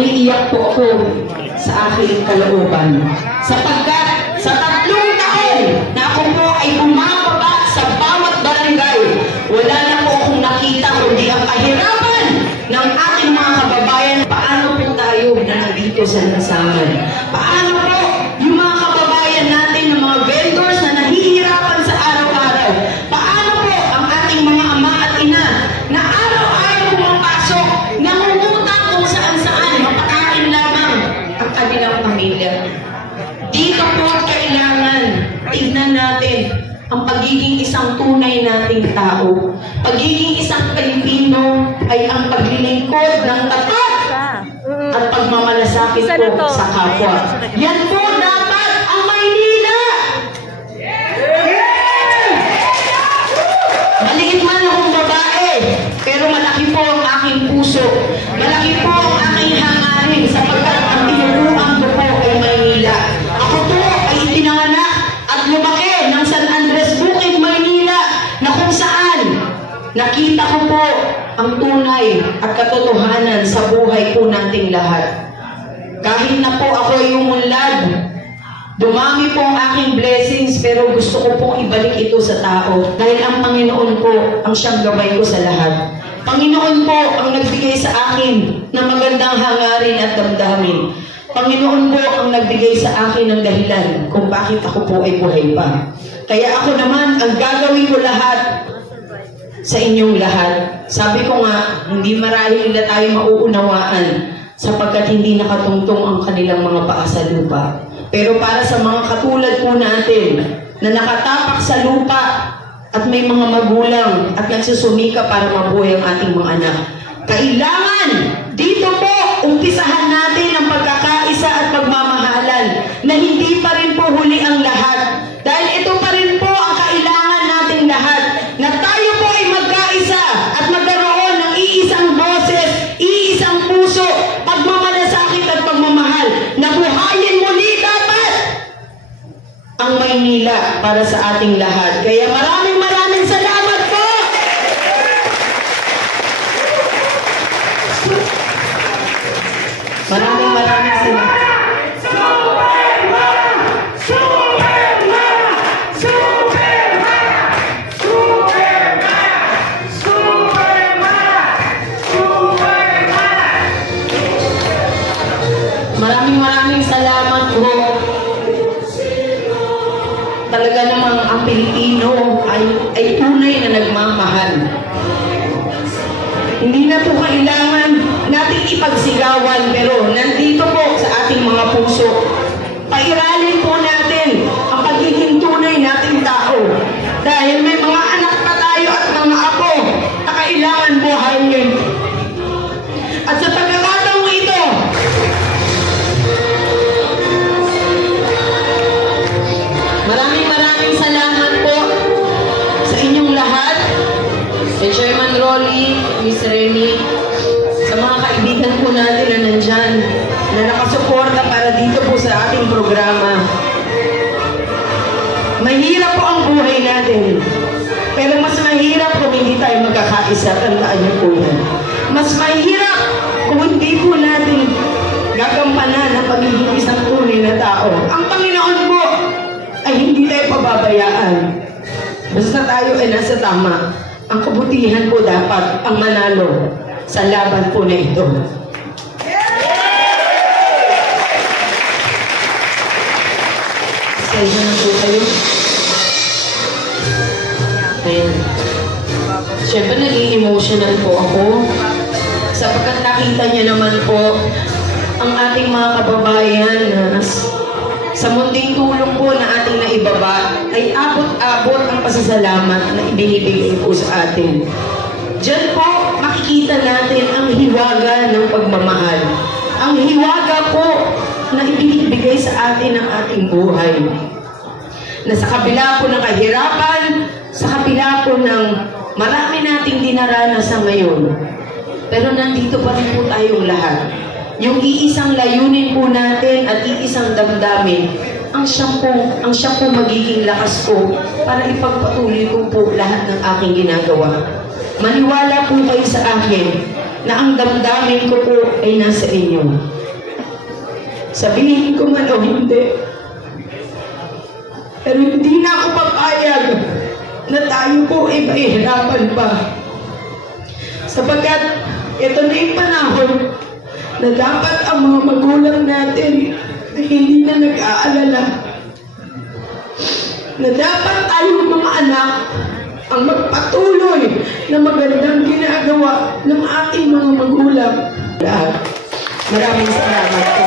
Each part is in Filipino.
umiiyak po ako sa aking kalooban. Sapagkat sa 3 taon na ako po ay bumababa sa bawat barangay, wala na po akong nakita kundi ang kahirapan ng ating mga kababayan. Paano po tayo na nandito sa lansangan? Paano po yung mga kababayan natin, ng mga vendors na nahihirapan sa araw-araw? Paano po ang ating mga ama at ina na araw-araw pumapasok, nangungutang kung saan-saan, mapakain lamang ang kanilang pamilya? Dito po kailangan tignan natin ang pagiging isang tunay nating tao. Pagiging isang Pilipino ay ang paglilingkod ng tapat at pagmamalasakit po sa kapwa. Yan po dapat ang Maynila! Maliit man akong babae, pero malaki po ang aking puso. Malaki po ang aking hangarin sapagkat ang tinuruan ko po ay Maynila. Ako po ay itinanganak at lumaki ng San Andres Bukid, Maynila, na kung saan nakita ko po ang tunay at katotohanan sa buhay po nating lahat. Kahit na po ako ay umunlad, dumami po ang aking blessings, pero gusto ko pong ibalik ito sa tao. Dahil ang Panginoon po ang siyang gabay ko sa lahat. Panginoon po ang nagbigay sa akin ng magandang hangarin at damdamin. Panginoon po ang nagbigay sa akin ng dahilan kung bakit ako po ay buhay pa. Kaya ako naman, ang gagawin ko lahat sa inyong lahat. Sabi ko nga, hindi marahil na tayo mauunawaan sapagkat hindi nakatungtong ang kanilang mga paa sa lupa. Pero para sa mga katulad po natin na nakatapak sa lupa at may mga magulang at nagsusumika para mabuhay ang ating mga anak, kailangan dito po umpisahan natin ang pagkakaisa at pagmamahalan na hindi pa rin po huli ang lahat. Dahil ito pa rin po ang kailangan nating lahat, na tayo po ay magkaisa at magkaroon ng iisang boses, iisang puso, pagmamalasakit at pagmamahal, na buhayin muli dapat ang Maynila para sa ating lahat. Kaya maraming salamat po! Maraming salamat. Maraming salamat po. Talaga namang ang Pilipino ay tunay na nagmamahal. Hindi na po kailangan nating ipagsigawan, pero nandito po sa ating mga puso. Pairalin po natin ang pagiging tunay nating tao. Dahil may mga anak pa tayo at mga apo na kailangan buhayin. At sa pagkakataong ito, maraming salamat po sa inyong lahat, kay Chairman Rolly, Miss Remy, sa mga kaibigan po natin na nandyan, na nakasuporta para dito po sa ating programa. Mahirap po ang buhay natin, pero mas mahirap kung hindi tayo magkakaisa. Tandaan niyo po yan. Mas mahirap kung hindi po natin gagampanan ang pagiging isang tunay na tao. Ang Panginoon po ay hindi tayo pababayaan. Basta tayo ay nasa tama. Ang kabutihan po dapat ang manalo sa laban po na ito. Pasensya na po kayo. Ayan. Siyempre naging emotional po ako sapagkat nakita niya naman po ang ating mga kababayan na sa munting tulong po na ating naibaba ay abot-abot ang pasasalamat na ibinibigay po sa atin. Diyan po makikita natin ang hiwaga ng pagmamahal. Ang hiwaga po na ibinibigay sa atin ng ating buhay. Na sa kabila po ng kahirapan, sa kabila po ng marami nating dinaranasan ngayon, pero nandito pa rin po tayong lahat. Yung iisang layunin po natin at iisang damdamin, ang siya po magiging lakas ko para ipagpatuloy ko po lahat ng aking ginagawa. Maniwala po kayo sa akin na ang damdamin ko po ay nasa inyo. Sabihin ko man o hindi, pero hindi na ako papayag na tayo po ay mahihirapan pa. Sapagkat ito na yung panahon na dapat ang mga magulang natin ay hindi na nag-aalala. Na dapat tayong mga anak ang magpatuloy na magandang ginagawa ng ating mga magulang. Lahat. Maraming salamat po.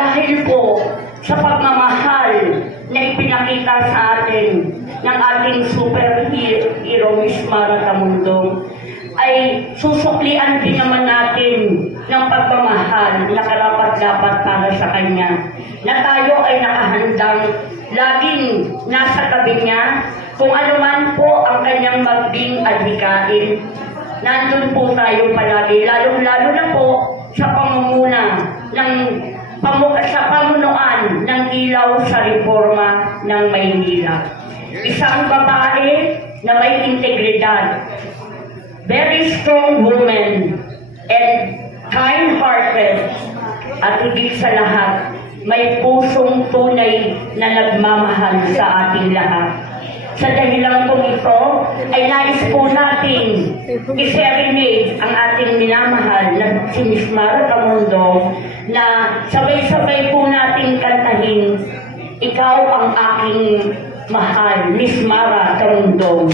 Dahil po sa pagmamahal na ipinakita sa atin ng ating superhero Miss Mara Tamundong, ay susuklian din naman natin ng pagmamahal na karapat-dapat para sa kanya. Na tayo ay nakahandang laging nasa tabi niya kung ano man po ang kanyang maging adhikain. Nandun po tayo palagi, lalong-lalo na po sa pamumuna ng sa pamunuan ng ilaw sa reforma ng Maynila. Isang babae na may integridad, very strong woman, and kind-hearted, at higit sa lahat, may pusong tunay na nagmamahal sa ating lahat. Sa dahilan po ito, ay nais po natin i-serenade ang ating minamahal na si Miss Mara Tamundong na sabay-sabay po natin kantahin, "Ikaw ang aking mahal, Miss Mara Tamundong."